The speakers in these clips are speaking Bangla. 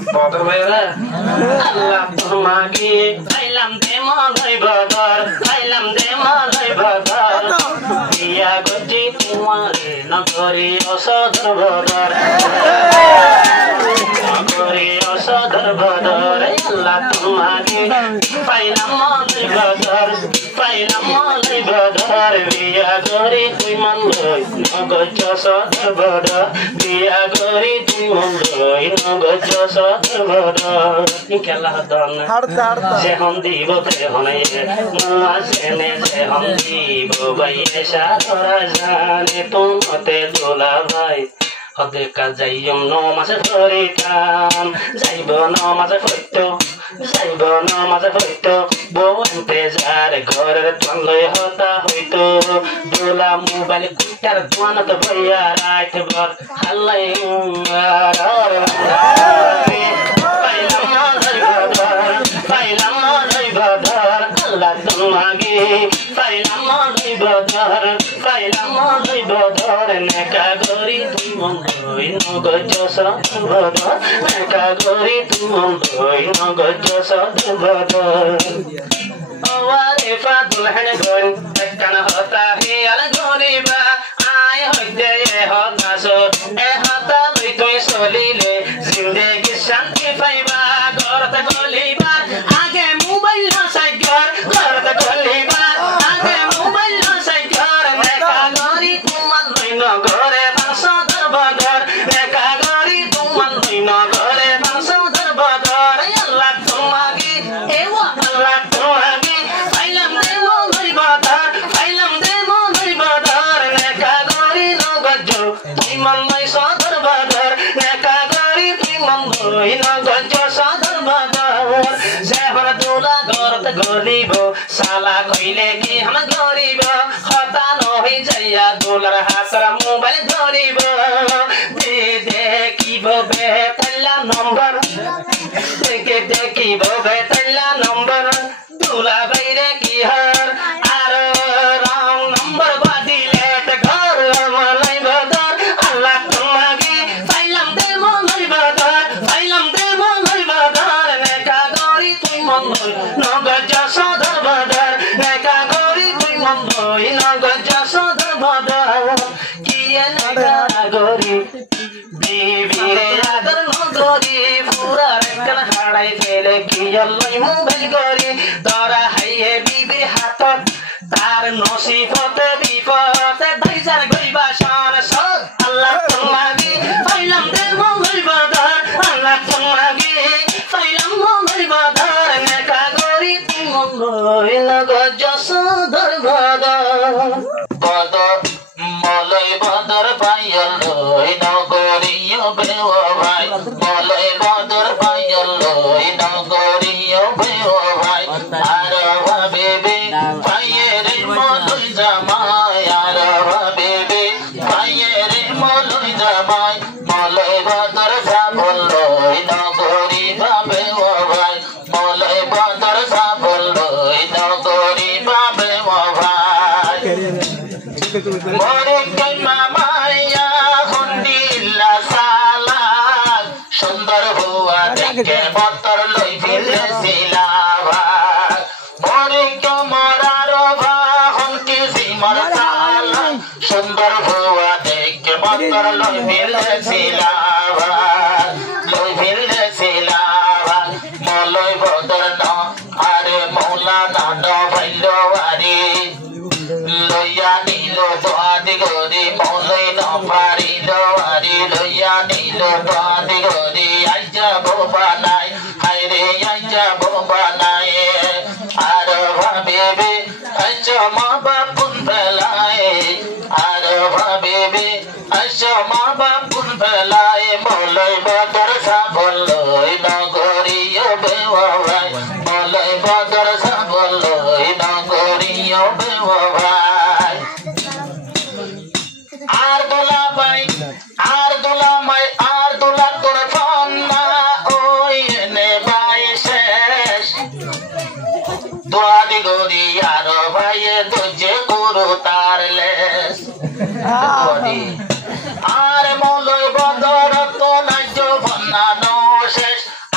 বদর ভাইরা আল্লাহ তোমাকে পাইলাম দে মলাই বদর পাইলাম দে মলাই বদর বিয়া গতি তোমারে নগরী অসদর বদর নগরী অসদর বদর আল্লাহ তোমাকে পাইলাম মলাই বদর পাইলাম মলাই বদর বিয়া গরি তুই মনলই নগর অসদর বদর বিয়া গরি তুই মনলই নগর অসদর বদর ইনশাআল্লাহ দন যেহন দিব তেহনে মুয়া সেনে যেহন দিব বাইয়ে সারা জানে তোমাতে দোলা ভাই হদে কাজাইম নমাজে ধরিতাম যাইব নমাজে হইতো যাইব নমাজে হইতো বউতে যার ঘরের তলই হতা হইতো দোলা মোবাইল কুটার দোয়ানত ভইয়া রাইত বর হাল্লাই পাইলাম মলাই বদর পাইলাম মলাই বদর আল্লাহ তোমাকে পাইলাম মলাই বদর পাইলাম মলাই বদর নেকা গরি তুই মঙ্গই নগজ সদর বদর নেকা গরি তুই মঙ্গই নগজ সদর বদর ওয়ারে ফাতুল হনগন একখান হতা হে আল গরিবা আয় হইতে এ হতাশ এ হতা লই তুই চলিলে জিন্দেগি শান্তি পাইবা ঘরতে গলিবা আগে মোবাইল নসাই ঘর ঘরতে গলিবা আগে মোবাইল নসাই ঘর নেকা গরি তোমার লই নগরে বাসদর বদর নেকা গরি তোমার লই নগরে বাসদর বদর আল্লাহ তোমাকে এওয়া আল্লাহ তোমাকে পাইলাম দে মলাই বদর পাইলাম দে মলাই বদর নেকা গরি নগজ তুই মলাই সদর বদর নেকা গরি তুই মলাই নগজ সদর বদর যেহর দোলা ঘরত গলিব সালা কইলে কি হাম গরিব হতা নহি যাইয়া দোলার হাতর মোবাইল ধরিব দে দেখিব বেতলা নম্বর দেখে দেখিব বেতলা নম্বর দোলা বাইরে কি হর আর রং নম্বর বাদিলে ঘর মলাই বদর আল্লাহ তোমাকে পাইলাম দে মলাই বদর পাইলাম দে মলাই বদর নেকা গরি তুই মলাই নগজ সদর বদর নেকা গরি তুই মলাই নগজ সদর বদর কিয়ে নেকা গরি বিবিরে আদর নগরি পুরা রেকন হাড়াই ফেলে কিয়লাই মোবাইল গরি দরা হাইয়ে বিবির হাতত তার নসিবতে বিপদে ভাইজার গইবা শান সদ আল্লাহ তোমাকে পাইলাম দে মলাই বদর আল্লাহ তোমাকে পাইলাম মলাই বদর নেকা গরি তুই মলাই নগজ সদর বদর বদর মলাই বদর পাইল লই নগরিয় বেও ভাই মলাই বদর পাইল লই নগরিয় বেও ভাই আর ভাবিবে পাইয়ের মলই জামাই আর ভাবিবে পাইয়ের মলই জামাই মলাই বদর সাবল লই নগরি ভাবেও ভাই মলাই বদর সাবল লই নগরি ভাবেও ভাই মরে কইমা মাইয়া হন্দিল্লা সালাক সুন্দর হুয়া দেখে বতর লই ফিরে সিলাভা মরে কমরার ভা হন্তি সিমর সালাক সুন্দর হুয়া দেখে বতর লই ফিরে সিলাভা লই ফিরে সিলাভা মলই বদর ন আরে মৌলানা ন ভাইল আরে লইয়া নিল বাদি গরি মলাই ন পারিল আরে লইয়া নিল বাদি গরি আইজা বোবা নাই হায়রে আইজা বোবা নাই আর ভাবিবে আচ্ছা মা বাপুন ফেলায় আর ভাবিবে আচ্ছা মা বাপুন ফেলায় মলাই বদর সাবল লই নগরিয় বেওয়া ভাই মলাই বদর সাবল লই নগরিয় বেওয়া ভাই আর দোলা ভাই আর দোলা মাই আর দোলা তোর ফন্না ওই নে ভাই শেষ দোয়াদি গরি আর ভাইয়ে দুজে গুরু তার লেস আর মলই বদর তো নাইজ ভন্না নো শেষ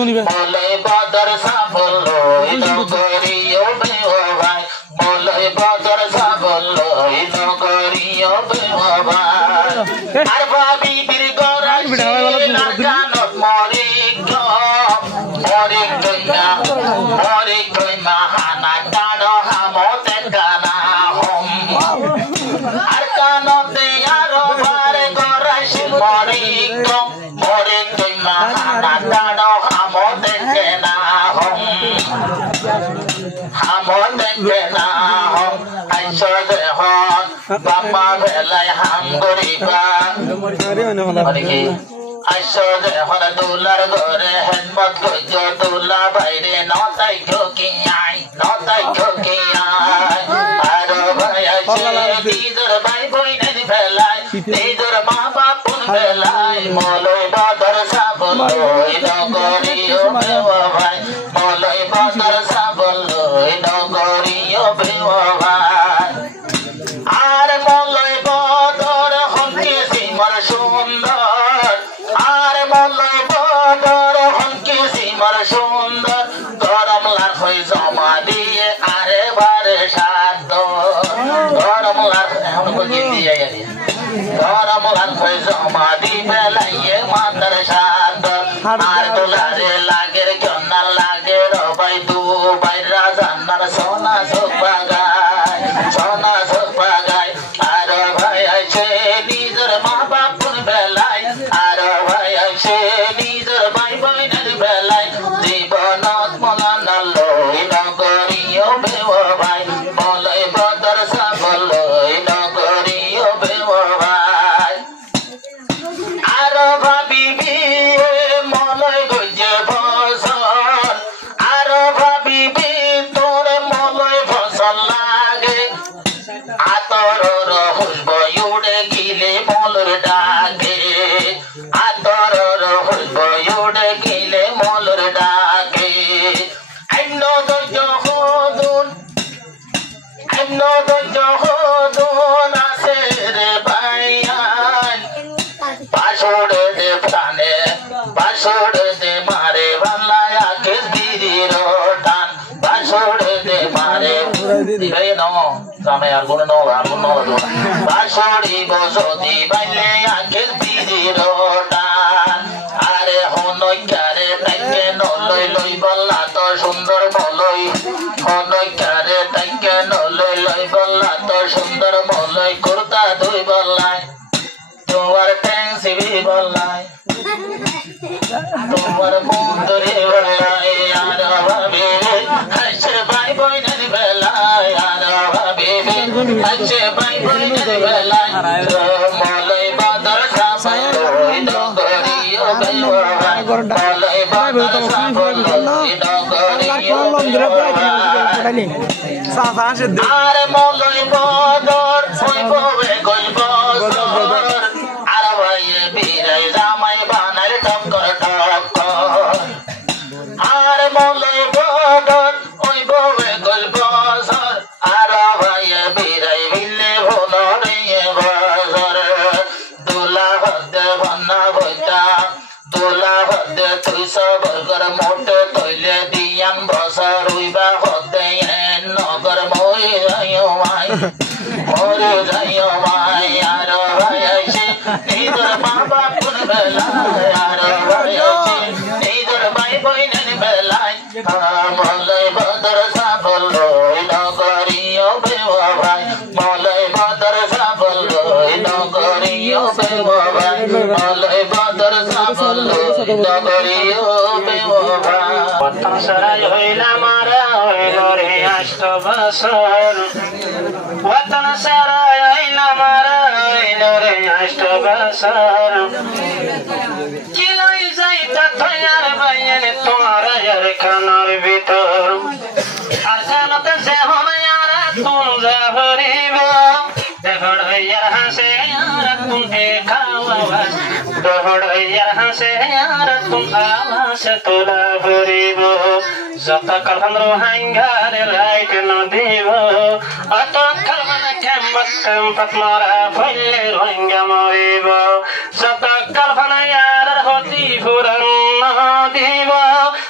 মলয় বদর সাফল্য নগরীয় বেওয়াই মলয় বদর সাফল্য নগরীয় বেওয়াই আর ভাবি বীর গরাশি লাগানত মরে কইমা হানা টানো হামতে কানা হম আর কানতে আরো বারে গরাশি মরে কইমা হানা টানো হামতে কেনা হম হামতে কেনা হম আইসো দে হন বাপা বেলাই হাম গরিবা অনেকে আইসো দে হন দুলার ঘরে হেদমত গজ দুলা বাইরে নতাই ঠকিয়াই আর ভাই আছে নিজের ভাই বইনের ফেলাই নিজের মা বাপুন ফেলাই মলয় বদর সাবলয় নগরীয় বেওয়াই মলয় বদর সাবলয় নগরীয় বেওয়াই আর মলয় বদর হনকে সিমর সুন্দর আর মলয় বদর হনকে সিমর সুন্দর গরম লার হই জমা দিয়ে আরে বারে সাদ গরম লার এখন গীত দিয়ে গরম লার হই জমা দিবে লাইয়ে মাতার সাদ আর তোলারে লাগের কন্যা লাগে রবাই দু বাইরা জান্নার সোনা সোপা গায় আর ভাই আছে নিজের মা বাপুর বেলায় আর ভাই আছে নিজের ভাই বোনের বেলায় জীবনত মলানা লই নগরীয় বেওয়াই মলয় বদর সাফল্য নগরীয় বেওয়াই আর ভাবিবি মলয় গজে ফসল আর ভাবিবি তোর মলয় ফসল লাগে আতর হইব উড়ে গিলে মলর ডাকে আতর হইব উড়ে গিলে মলর ডাকে আইন দৈর্য হদুন আছে রে ভাইয়ান পাশড়ে দে প্রাণে পাশড়ে দে মারে বাংলায় আকেশ বীরের টান পাশড়ে দে মারে দিবে ন সামনে আর কোন ন পাশড়ি বসতি বাইলে আকেশ বীরের টান আরে হনইকারে তাইকে নলই লই বললা তো সুন্দর মলই হনইকারে তাইকে নলই লই বললা তো সুন্দর মলই কুর্তা দুই বললাই তোমার ট্যাং সিবি বললাই তোমার বন্ধুরে বললাই আর ভাবি হাসে ভাই বোনের বেলায় আর ভাবি হাসে ভাই বোনের বেলায় মলয় বদর সাফল্য নগরীয় বেওয়াই মলয় বদর সাফল্য নগরীয় বেওয়াই আর মলয় বদর হইবে গল্প আর ভাইয়ে বীরাই জামাই বানার টক্কর আর মলয় বদর হইবে গল্প আর ভাইয়ে বীরাই বিলে ভোলরে বজর দুলা হদে ভান্না বইতা দুলা হদে তুই সবর মোটে তৈলে দিয়াম বসর উইবা হদে নগর মই যাইও মাই আর ভাই আছে নিজের মা বাপুর বেলায় আর ভাই আছে নিজের ভাই বোনের বেলায় মলয় বদর সাফল্য নগরীয় বেওয়াই মলয় বদর সাফল্য নগরীয় বেওয়াই মলয় বদর সাফল্য নগরীয় বেওয়াই পতন সরাই হইলা মারা হইল রে 8 বছর পতন সরাই হইলা মারা হইল রে 8 বছর কি লই যাইতা থয়ার বাইন তোমার আর খানার ভিতর আর জানতে সে হমায়ার তুম যা হরিব দহড় ইয়ার হাসে यार तुम खावा দহড় ইয়ার হাসে यार तुम आवाज তোলা হরিব যত কালন্দ্র হাঙ্গারে লাইট ন দিব অত কালমন কেমত সম্পত মারা ফলে রঙ্গা মরিব যত কালফন ইয়ার হতি ফুরন দিব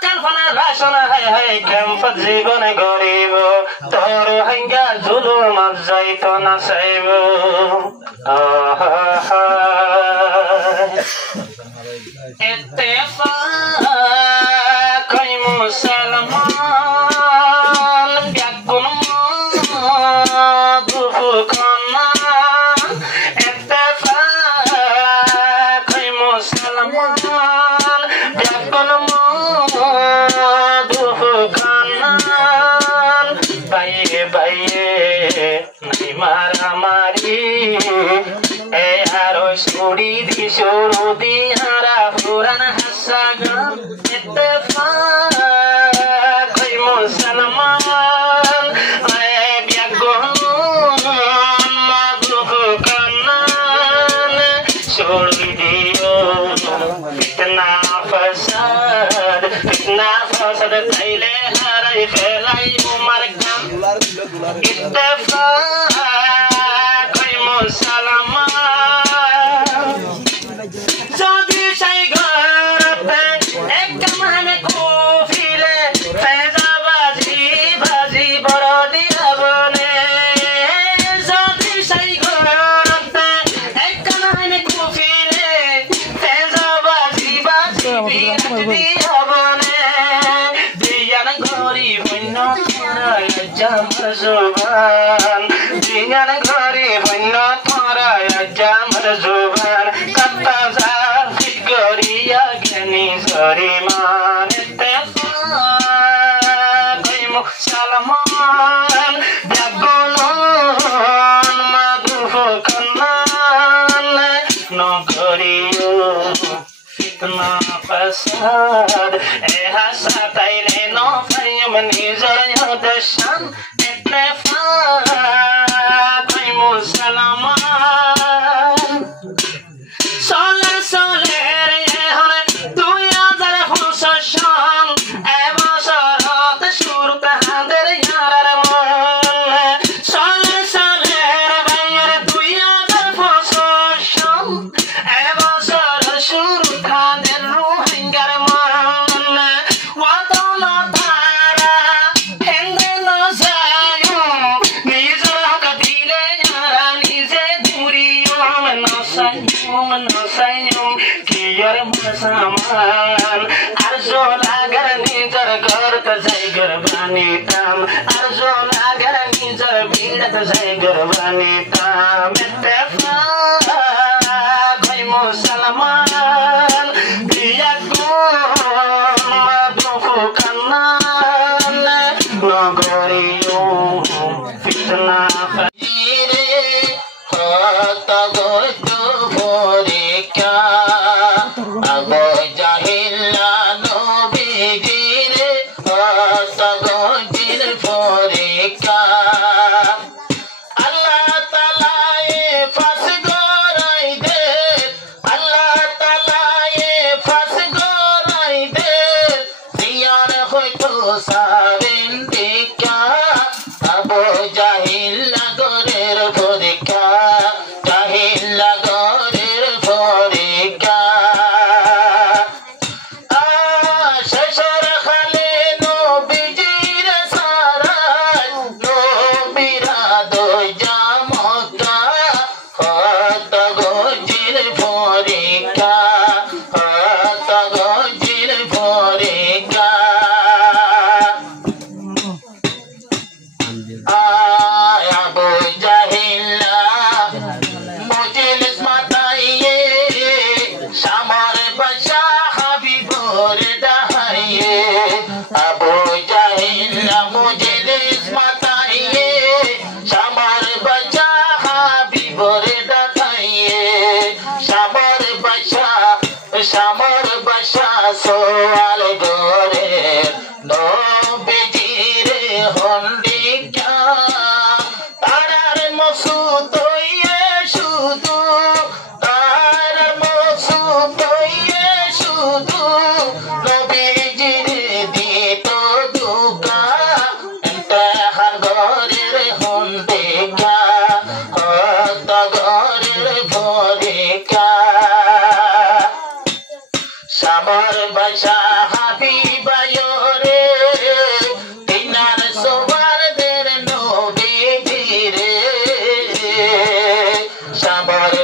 কাল্পনা রাসনা হায় হায় কেমন জীবন গরিব তোর হাঙ্গা জুলুম যাইত না চাইব ইত্তেফাক মুসলমান ব্যাকুল দুঃখনা ইত্তেফাক মুসলমান ব্যাকুল দুঃখনা বাইয়ে বাইয়ে নাই মারামারি এ আরো সুড়ি দি সুরু দি হারা পুরান হাসাগান ইত্তেফাক মুসলমান এ ব্যাগুন দুঃখনান সুড়ি দিও ফিতনা ফাসাদ তাইলে হারাই ফেলাই উমার গান ইত্তেফাক মুসলমান যদি সেই ঘরতে এক মানে কুফিলে ফেজাবাজি বাজি বড় দিয়া বলে যদি সেই ঘরতে এক মানে কুফিলে ফেজাবাজি বাজি বিরাট দিয়া বলে দিয়ান ঘরি বন্য তোরাই জামর জুবান দিয়ান ঘরি বন্য তোরাই জামর জুবান কাটা যা ফিট গরিয়া জ্ঞানী জরিমান ইত্তেফাক মুসলমান ব্যাকুল দুঃখনান নগরিও ফিতনা ফাসাদ এ হাসা তাইলে নফাইম নিজর দশান ইত্তেফাক মুসলমান সলে সলে রে হলে 2025 সন এবছরত শুরুতে হাঁদের ইয়ারার মন সলে সলে রে ভাইয়ের 2025 সন এবছর শুরু হাঁদের রোহিঙ্গার মন ওয়াতন তারা হেন্দে নসায়ুম নিজর হক দিলে ইয়ারা নিজে ঘুরিও নসায়ুম কিয়র মুসলমান আরজো লাগার নিজর ঘরত যাই গরবানিতাম আরজো লাগার নিজর বিড়ত যাই গরবানিতাম ইত্তেফাক মুসলমান বিয়াকুন দুঃখনান নগরিও ফিতনা জিরে হত গতো পরীক্ষা আবু জাহিল্লা নবী জিরে হত গতির পরীক্ষা আল্লাহ তাআলা এ ফাস গরাই দে আল্লাহ তাআলা এ ফাস গরাই দে দিয়ার হয়তো সাবেন দেখা আবু জাহিল্লা গরের পরীক্ষা জাহিল্লা গরের পরীক্ষা শেষর খালে নবীজির সারাই নবীরা দই জামকা হত গজির পরীক্ষা হত গজির পরীক্ষা আবু জাহিল্লা মুজলিস মাতাইয়ে সামর বাদশা হাবিবর দাহাইয়ে আবু জাহিল্লা মুজলিস মাতাইয়ে সামর বাদশা হাবিবর দাহাইয়ে সামর বাদশা সোয়াল গোরে নবীজিরে হন্ডিকা তারার মসুদ হইয়ে শুধু তারার মসুদ হইয়ে শুধু নবীজিরে দিত দুকা ইমতিহান ঘরের হন্ডিকা হত ঘরের পরীক্ষা সামর বাদশা হাবিবায়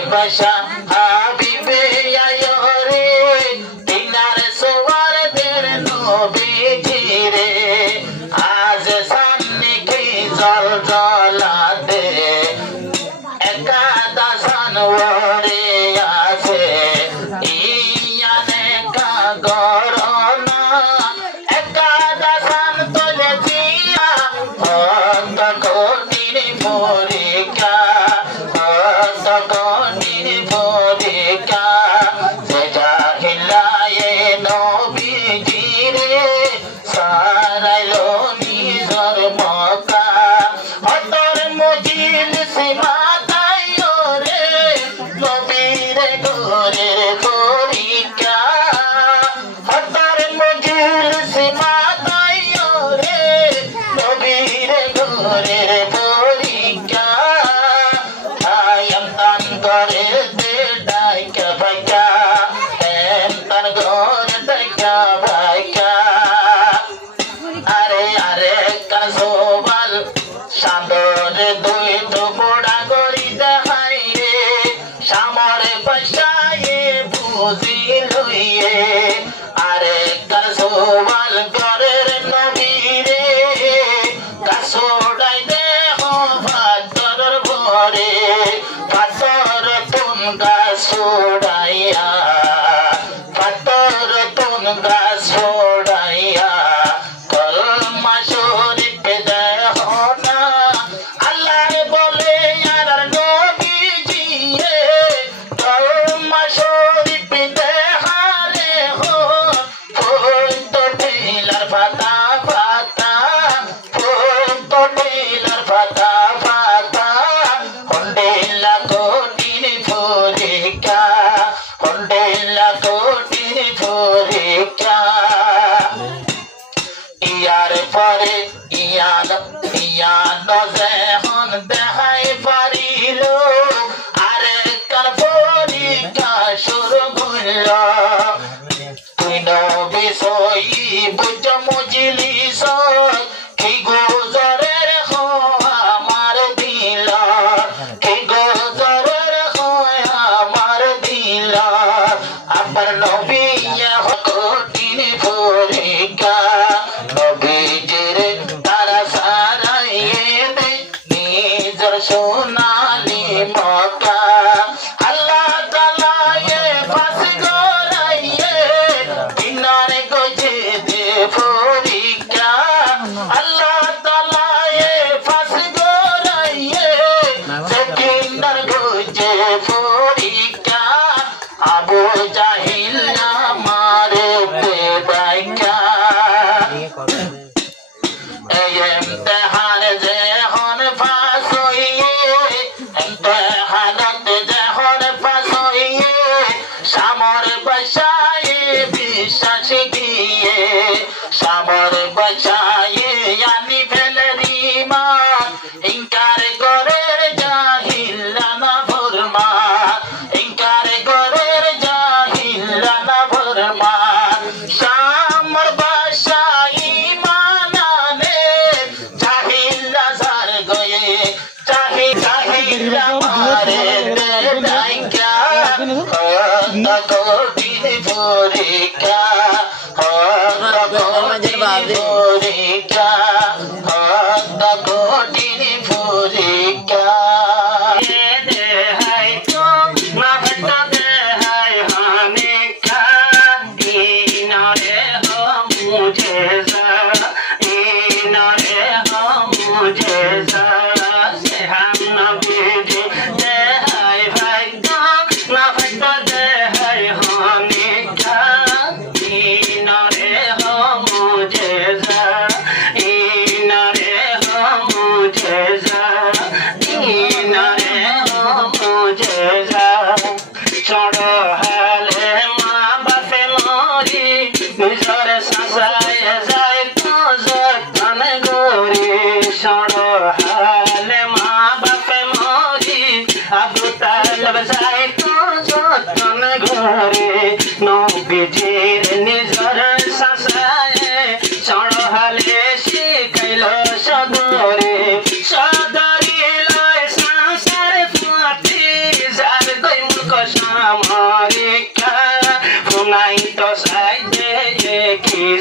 বাসা হাবিবে আয়োরে দিনার সোয়ারদের নবীজি রে আজ সামনে কি জল জলাতে একাদা সানওয়ারে আছে ইয়ানে কাগরনা একাদা সান তোলে জিয়া হত কোটির পরীক্ষা হত কোটির পরীক্ষা সে জাহিলায়ে নবীজি রে সারাইলো নিজর মক্কা হতর মজলিস মাতাইও রে নবীর ঘরের পরীক্ষা হতর মজলিস মাতাইও রে নবীর ঘরের পরীক্ষা আয়াম তান করে দে ডাইকা ভাইকা এম তান ঘর ডাইকা ভাইকা আরে আরে কাসোবাল সান্দরে দুই টুকরা করি দেখাই রে সামরে বসায়ে বুঝি লইয়ে আরে কাসোবাল ঘরের নবী রে কাসোড়াই দেহ পাথর ভরে পাথর তুন গাছড়াইয়া পাথর তুন গাছড়াইয়া কলমা শরীফ দেহ না আল্লাহ বলে আর নবীজি রে কলমা শরীফ দেহারে হো ফুল তো ঢিলার ফাতা ফাতা ফুল তো ঢিলার ফাতা ফাতা হন্ডেলা কোটির পরীক্ষা হন্ডেলা কোটির পরীক্ষা ইয়ার পরে ইয়ান ইয়ান যেহন দেখাই পারিল আরে কার পরীক্ষা শুরু হইল তুই নবী সই বুঝ মজলিস কি গোজরের হো আমার দিল কি গোজরের হো আমার দিল আমার নবী কঠিন পরীক্ষা নবীজির তারা সারাইয়ে দে নিজের সোনালি মক্কা আল্লাহ তাআলা এ পাস গরাইয়ে দিনার গজে দে পরীক্ষা আল্লাহ তাআলা এ পাস গরাইয়ে দিনার গজে পরীক্ষা আবু জাহিল আমারে বেদাইকা ইমতিহান যেহন পাস হইয়ে ইমতিহানত যেহন পাস হইয়ে সামর বসায়ে বিশ্বাস দিয়ে সামর বসায়ে আনি ফেলে রিমান ইনকার করের জাহিলা না ভরমা ইনকার করের জাহিলা না ভরমা সামর বসাই মানানে জাহিলা জার গয়ে জাহিলা মারে দে ডাইকা হত কোটির পরীক্ষা হত কোটির পরীক্ষা হত কোটির পরীক্ষা দে হাই তো না ভটা দে হাই হানে কা ইনারে হো মুঝে যা ইনারে হো মুঝে যা সে হাম নবী দে হাই ভাই তো না ভটা দে হাই হানে কা ইনারে হো মুঝে যা ইনারে হো মুঝে যা ইনারে হো মুঝে যা চড়ো হালে মা বাপে মরি নিজর সাসায় যায় তো যতন গরি চড়ো হালে মা বাপে মরি আবু তালেব যায় তো যতন গরি নবীজির নিজর সাসায় চড়ো হালে শিখাইল সদরে সদরি লয় সাসার ফাটি যার কই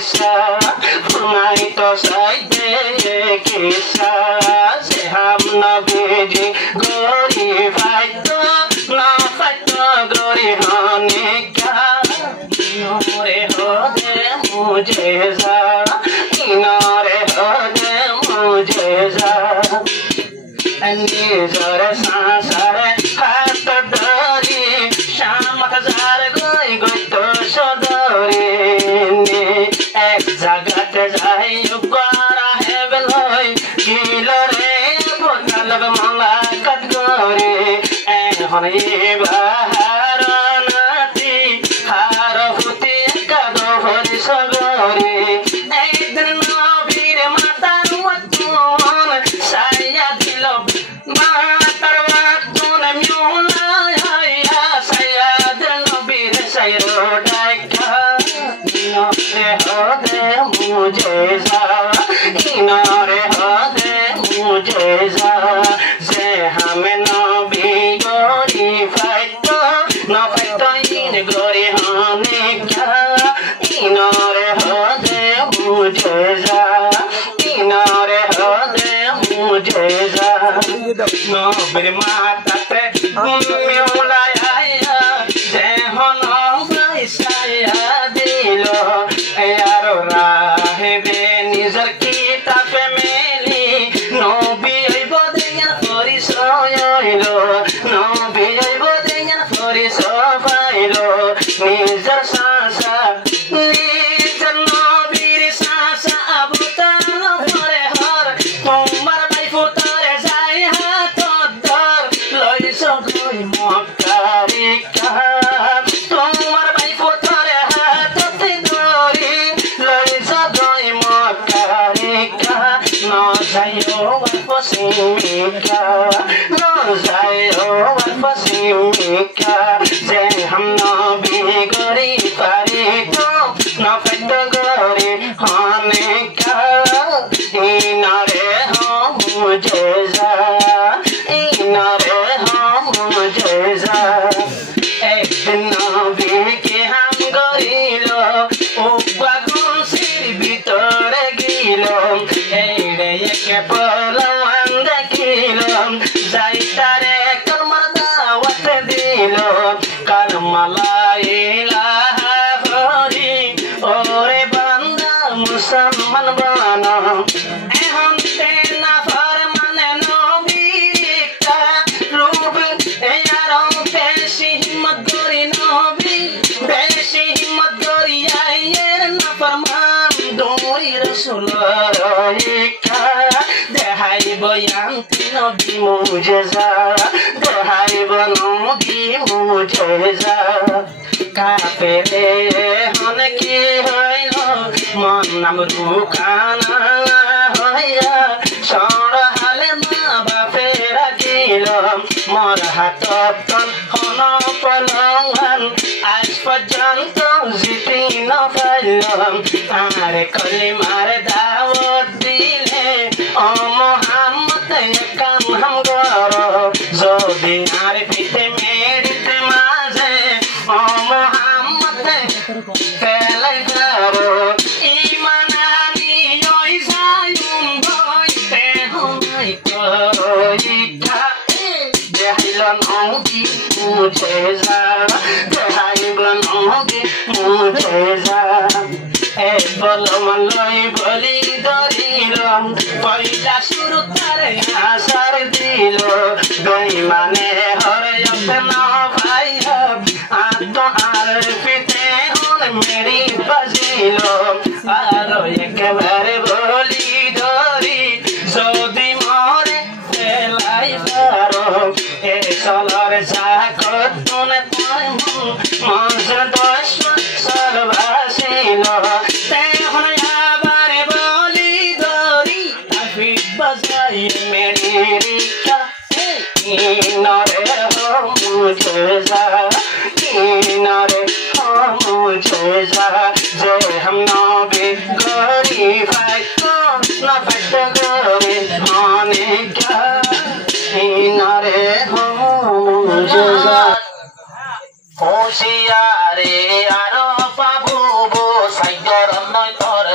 किस्सा सुनाई तो साइदे किस्सा से हम नबीजी गोरी फाइतो ना फाइतो गोरी होने क्या इनारे हो दे मुझे जा इनारे हो दे मुझे जा निजर सांसारे हात धरी शाम हजार गई गई तो सदरी एक जगत जाई गरा है बेलई गिलो रे बोतलब मुलाकात गरे এখন বাহার নাতি হার হুতি কাদো হরি সগরে একদিন নবীর মাতার মতন সাইয়া দিল মাতার মতন মিউলাইয়া সাইয়া দিল নবীর সাইরো ডাকা ইনারে হদে মুঝে যা ইনারে হদে মুঝে যা যে হামে নবী गोरी फाइतो न फाइतो इन गोरी होने क्या इनारे हो दे मुझे जा इनारे हो दे मुझे जा नबीर माता ते मिलाया जे होनो बैसाया दिलो यारो राहे बे निजर किताब मेली नबी बोदेन फरी सोयलो नबी बोदेन फरी सोफाइलो निजर सांसा निजर नबीर सांसा अबु तालो परे हर तुम्हार भाई फुतारे जाय हाथ दर लइसो गई मक्कारी का तुम्हार भाई फुतारे हाथ ते दरी लइसो गई मक्कारी का न जायो पसिमिका न जायो पसिमिका जे हम नबी गरी पारी तो न फट गरी हाने का इनारे हम मुझे जा इनारे हम मुझे जा एक दिन नबी के हम गरीलो उबा गुंसिर ভিতরে গিলো এইরে একে পলাওয়ান দেখিলো যাইতারে কলমার দাওয়াত দিলো কালমালা ইলাহা হরি ওরে বান্দা মুসলমান বানা এখন তে না ফরমানে নবীকা রূপ এয়ারো বেশি হিম্মত করি নবী বেশি হিম্মত করি আয়ের না ফরমান দৌড়ি রসুলকা দেহাই বয়ান নবী মুজেজা দেহাই বনবী মুজেজা কাপেরে হন কি হইল মন নাম রুখানা হইয়া সরহালে মা বাপেরা গিল মোর হাতত হন পলঙ্গন আজ পর্যন্ত জিতি ন পাইলাম আরে কলিমার দাওয়াত দিলে ও মোহাম্মদ কাম হাম গরো যদি আর পিতে মেরিতে মাঝে ও মোহাম্মদ তেলাই গরো ইমানানি ওই যায়ুম বইতে হই কইকা দেহাইল নবী মুঝে যা দেহাইল নবী মুঝে যা এ বলমান লই বলি ধরিলাম পয়লা শুরু তারে আসার দিল বেঈমানে হরয়ত না ভাই আত আর পিতে হন মেরি বাজিল আর একবারে বলি ধরি যদি মরে ফেলাই পারো এ চলার জাকত মনে তাই মজ দশ সর্বাসীন তেহন আবার বলি ধরি আফিদ বাজাই মেরি রিকা ইনারে হো মুঝে যা ইনারে হো মুঝে যা যে हम नबी गरी फाइतो न फाइट गरी होने क्या इनारे हो मुझे जा होशियारे आरो बाबू बो साइडर नय तोर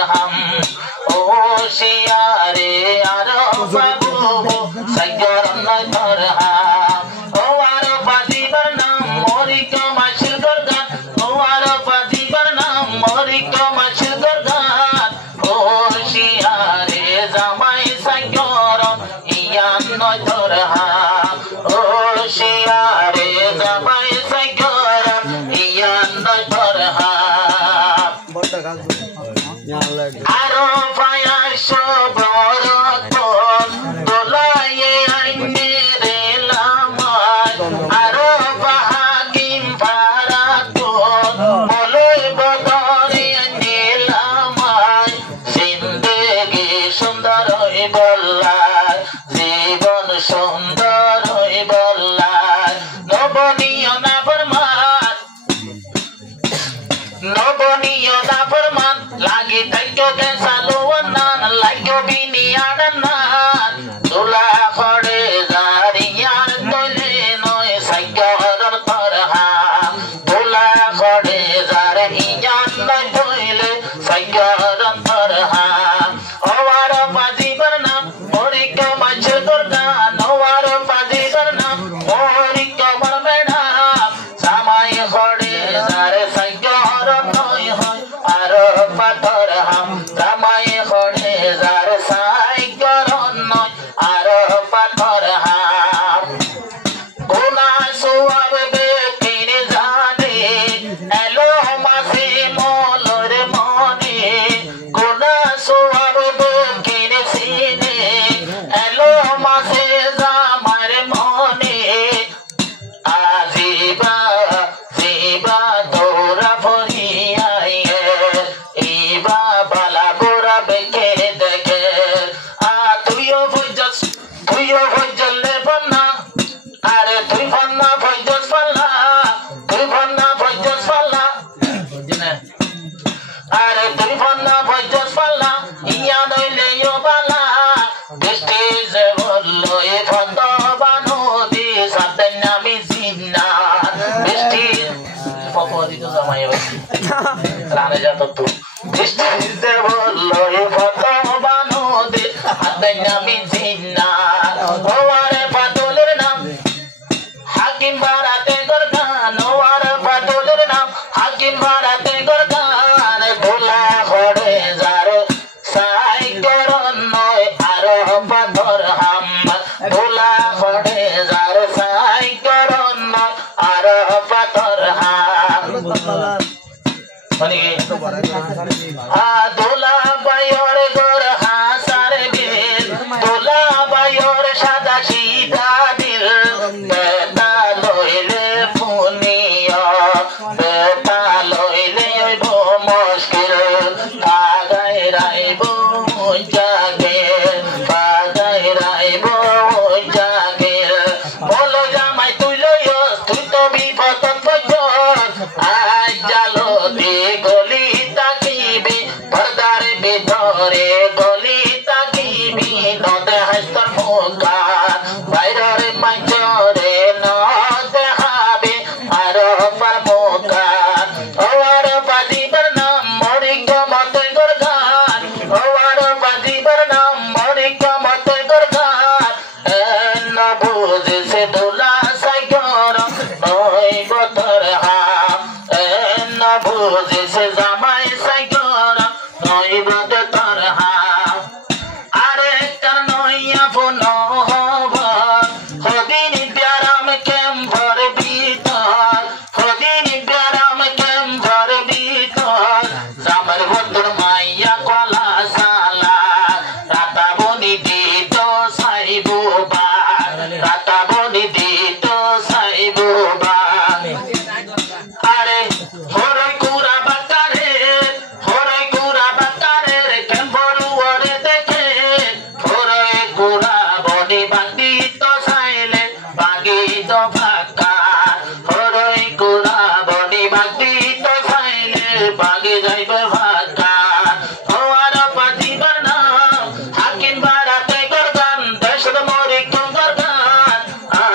সাইগরন নয় তোর হাম ও আর বাজিবার নাম মরিক মাছির গরগান ও আর বাজিবার নাম মরিক মাছির গরগান ও শিয়ারে জামাই সাইগরন ইয়ান নয় তোর হাম ও শিয়ারে জামাই সাইগরন ইয়ান নয় তোর হাম আরো পায়ার সবর তোর দোলায়ে আইনে রে লামায় আরো বাহাগিম পারা তোর বলই বদরে নীলামায় জিন্দেগি সুন্দর হই বল্লায় জীবন সুন্দর হই বল্লায় নবনীয় না ফরমান নবনীয় না ফরমান লাগি তাইকো কে সালুয়ান লাগো বিনি আড়ান তুলা খড়ে জারিয়ার তলে নয় সাইগরর তরহা তুলা খড়ে জারিয়ার নয় তলে সাইগরর তরহা ওয়ার বাজিবার নাম মরিক মাছ গরগান ওয়ার বাজিবার নাম মরিক মর বেড়া সামাই খড়ে জারে সাইগরর নয় হয় আর পাথর হাম জামাই খড়ে যার সাইগরন নয় আর পাথর হাম গুনা সুয়াব বেকির জানে এলো মাসে মলর মনে গুনা সুয়াব বেকির সিনে এলো মাসে জামার মনে আজিবা জিবা তোরা ফরিয়াইয়ে ইবা বালা গোরা বেকে দেখে তুইও ভজলে বন্না আরে তুই বন্না ভজস পাল্লা তুই বন্না ভজস পাল্লা আরে তুই বন্না ভজস পাল্লা ইয়া নইলে ইয়ো বালা বৃষ্টি যে বললো এ ফন্দ বানুদি সাথে নামি জিন্না বৃষ্টি পপরিত জামাই রানে যাত তু বৃষ্টি যে বললো এ ফন্দ বানুদি সাথে নামি জিন্না ও আরে পাতলের নাম হাকিম বারাতে গরগান ও আর পাতলের নাম হাকিম বারাতে গরগান ভোলা খড়ে যারে সাইগরন নয় আর পাথর হাম ভোলা খড়ে যারে সাইগরন নয় আর পাথর হাম দোলা বায়র গর হাসার বিল দোলা বায়র সাদা সিধা দিল বেতা লইলে ফুনিয়া বেতা লইলে হইব মুশকিল পাগাই রাইব জাগে পাগাই রাইব জাগে বলো জামাই তুই লইস তুই তো বিপদন বজস আজ জালো দি গলি তাকিবি পর্দার ভিতরে গলি তাকিবি নদে হাস্তর মুখা বাইরে মাঞ্জরে নদে হাবি আর পার মুখা ওয়ার বাজিবার নাম মরিক মতই গরগান ওয়ার বাজিবার নাম মরিক মতই গরগান না বুঝে সে দোলা সাইগর নয় বতর হাম না বুঝে সে জামাই সাইগর নয় বতর হাম আরে কার নইয়া ফোন হবা হদিন প্যারাম কেম ভর ভিতর হদিন প্যারাম কেম ভর ভিতর জামার বদর মাইয়া কলা সালা রাতা বনি দিত সাইবুবা রাতা বনি দিত সাইবুবা আরে হরই কুরা বাতারে কেম বড়ু ওরে দেখে হরই কুরা বনি বাগি তো সাইলে বাগি তো ফাঁকা হরই কুরা বনি বাগি তো সাইলে বাগি যাইবে ফাঁকা হওয়ার পাতিবার নাম হাকিম বারাতে গরগান দেশের মরিক গরগান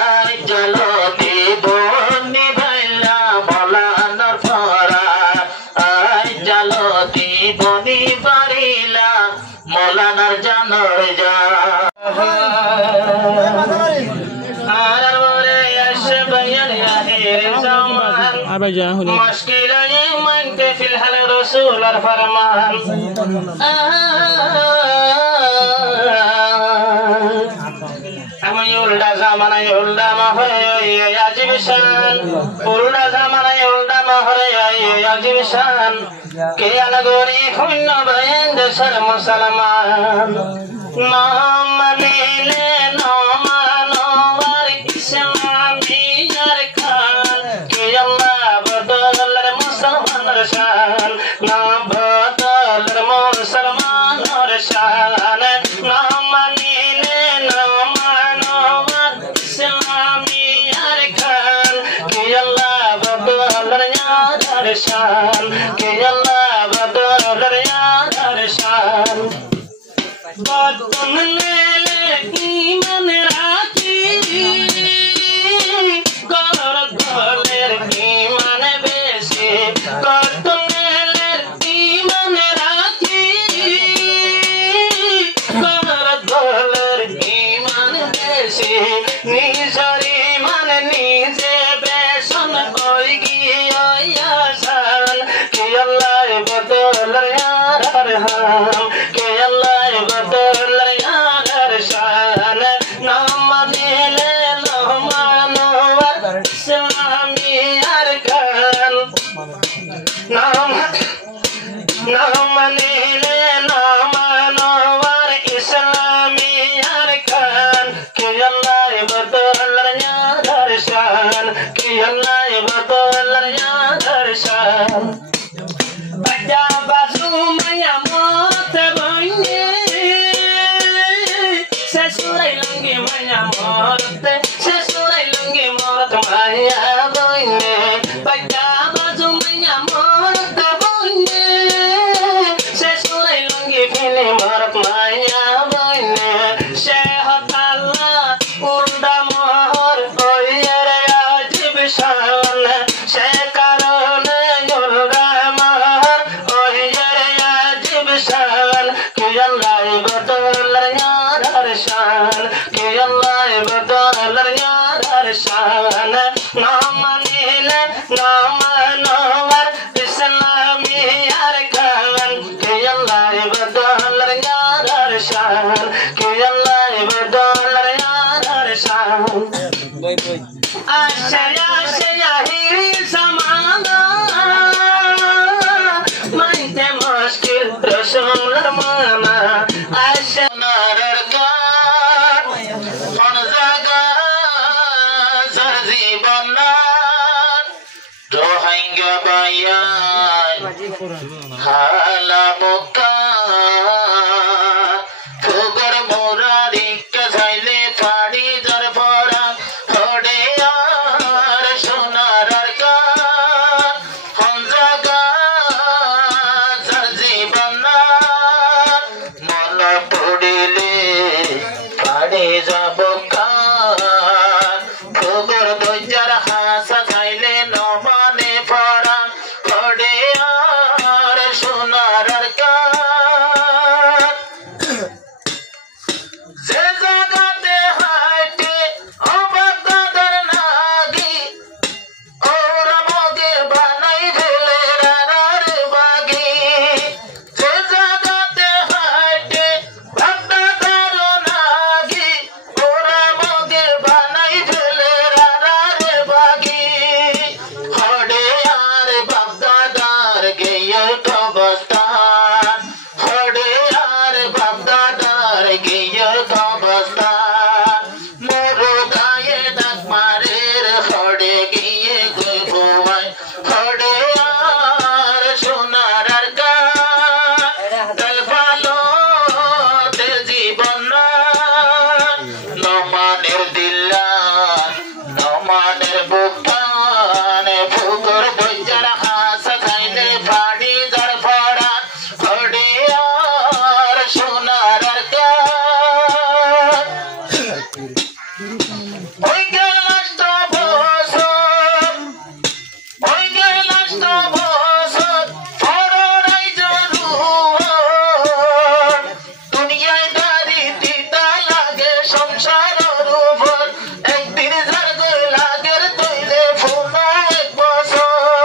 মুশকিলে মানতে ফিলহাল রাসূলের ফরমান আমি উল্টা জামানায় উল্টা মহরে আজিব শান উল্টা জামানায় উল্টা মহরে আজিব শান কে আলগরি শূন্য বেন দেশের মুসলমান নাম মানিলে নমানবার ইসলামিয়ার খান কে আল্লাহ বদলার মুসলমানের শান নাম বদলার মুসলমানের শান নাম মানিলে নমানবার ইসলামিয়ার খান কে আল্লাহ বদলার ইয়ার শান কে আল্লাহ বদলার ইয়ার শান বদলেলে ঈমান রাখি গরদলের ঈমান বেশি গরদলের ঈমান রাখি গরদলের ঈমান বেশি নিজের ঈমান নিজে বেশন হই গিয়া শান কে আল্লাহ বদলার ইয়ার হাম কে আল্লাহ বদলার ইয়ার শান নাম দিলে লোহমানোয়ার ইসলামিয়ার খান নাম দিলে লোহমানোয়ার ইসলামিয়ার খান কে আল্লাহ বদলার ইয়ার শান কে আল্লাহ বদলার ইয়ার শান Baca basu maya mot boine sesurai langi maya mot sesurai langi mot maya boine baca basu maya mot boine sesurai langi fili mot maya boine shehat Allah unda mohor oyere ajib shan shekarone yulga शान के अल्लाह बदलर यार शान के अल्लाह बदलर यार शान नाम नीले नाम नवर इस्लामी यार खान के अल्लाह बदलर यार शान के अल्लाह बदलर यार शान आशया आशया हिरी समाना मानते मुश्किल रसूलर माना आशा नारर गान फनजागा सरजी बन्नान रोहिंग्या बायान हाला मुक्का फुगर मुरारी के झाइले फाड़ी जर फरा होडे यार सोनारर गान फनजागा যাব কান ফুগর দইজার হাসা খাইলে নমানে পড়া পড়ে আর সোনার কান যে জায়গাতে হাইটে অবাদার নাগি ওরা মগে বানাই ফেলে রানার বাগি যে জায়গাতে হাইটে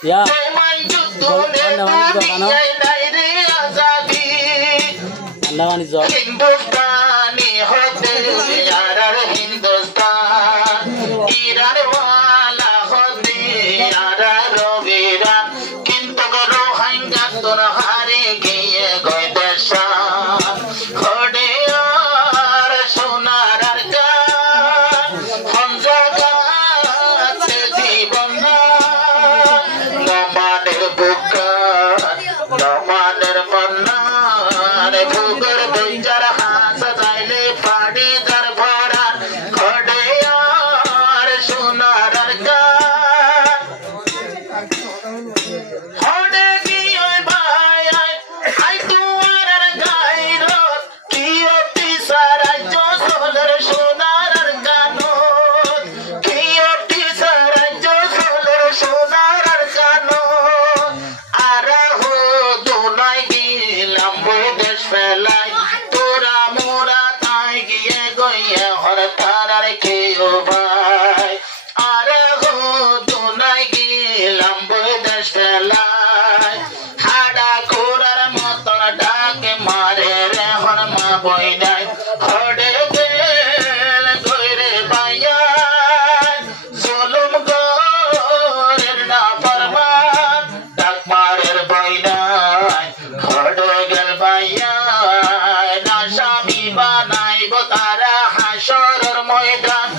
Ya. তোমায় যুদ্ধে দুনিয়ায় নাই রে আজাদি আল্লাহ মানি জব হিন্দুস্তানি হতে আর হিন্দুস্তান ইরার ওয়ালা হতে আর রবিরা কিন্তু রোহিঙ্গা তোর হারে গিয়ে গই দেশা খড়ে আর সোনার আর গান হঞ্জা গাছে জীবন নমানের বুকা নমানের মন্নার ভুগর বৈজার হাত যাইলে পাড়ি যার ভরা খড়ে আর সোনার আর গান হড়ে গিয়ে ভাই আই তুয়ার আর গাইর কি অতি সারাজ্য সোলার সোনার আর গানত কি অতি সারাজ্য সোলার সোনার আর গানত আর হো দুনাই গিলাম বৈদেশ ফেলাই তোরা মোরা তাই গিয়ে গইয়ে হর তারার কেউ ভাই আর হো দুনাই গিলাম বৈদেশ ফেলাই হাডা কোরার মতন ডাকে মারে রে হর মা বই নাই হড়ে গেল গইরে ভাইয়া জুলুম গরের না ফরমান ডাক মারের বই নাই হড়ে গেল ভাইয়া না স্বামী বানাইব তারা হাসরের ময়দান